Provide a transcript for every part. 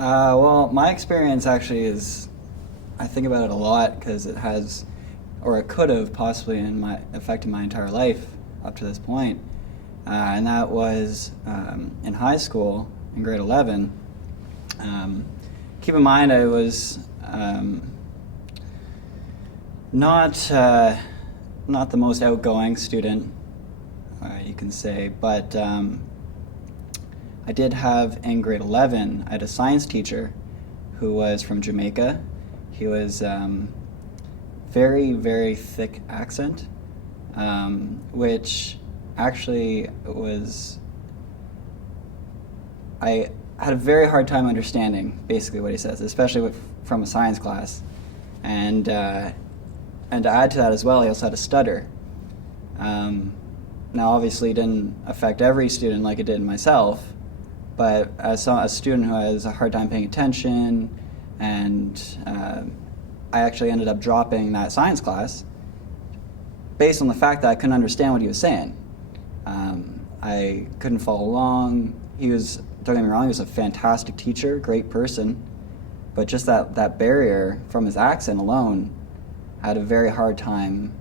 Well, my experience actually is, I think about it a lot because it has, or it could have possibly affected my entire life up to this point. And that was in high school, in grade 11. Um, Keep in mind, I was not not the most outgoing student, you can say, but I did have in grade 11. I had a science teacher who was from Jamaica. He was very, very thick accent, which actually was, I had a very hard time understanding basically what he says, especially from a science class. And to add to that as well, he also had a stutter. Now, obviously, it didn't affect every student like it did myself, but as a student who has a hard time paying attention, and I actually ended up dropping that science class based on the fact that I couldn't understand what he was saying. I couldn't follow along. Don't get me wrong, he was a fantastic teacher, great person, but just that barrier from his accent alone, I had a very hard time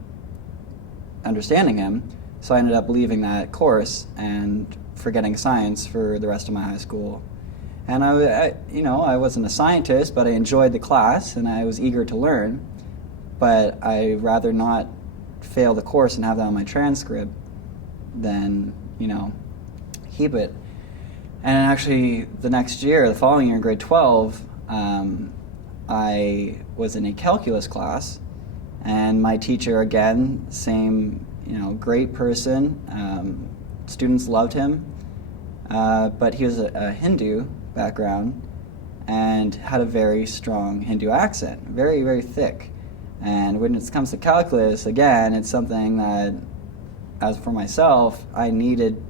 understanding him. So I ended up leaving that course and forgetting science for the rest of my high school. And I wasn't a scientist, but I enjoyed the class and I was eager to learn. But I'd rather not fail the course and have that on my transcript than, keep it. And actually, the following year in grade 12, I was in a calculus class, and my teacher, again, same, great person. Students loved him, but he was a Hindu background and had a very strong Hindu accent, very, very thick. And when it comes to calculus, again, it's something that, as for myself, I needed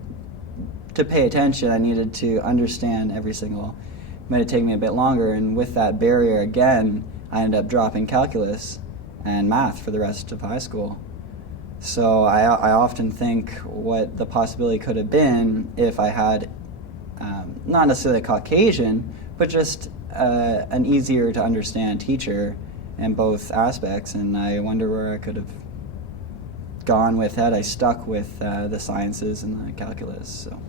to pay attention. I needed to understand every single. It might have taken me a bit longer, and with that barrier again, I ended up dropping calculus and math for the rest of high school. So I often think what the possibility could have been if I had not necessarily a Caucasian, but just an easier to understand teacher in both aspects, and I wonder where I could have gone with that. I stuck with the sciences and the calculus. So.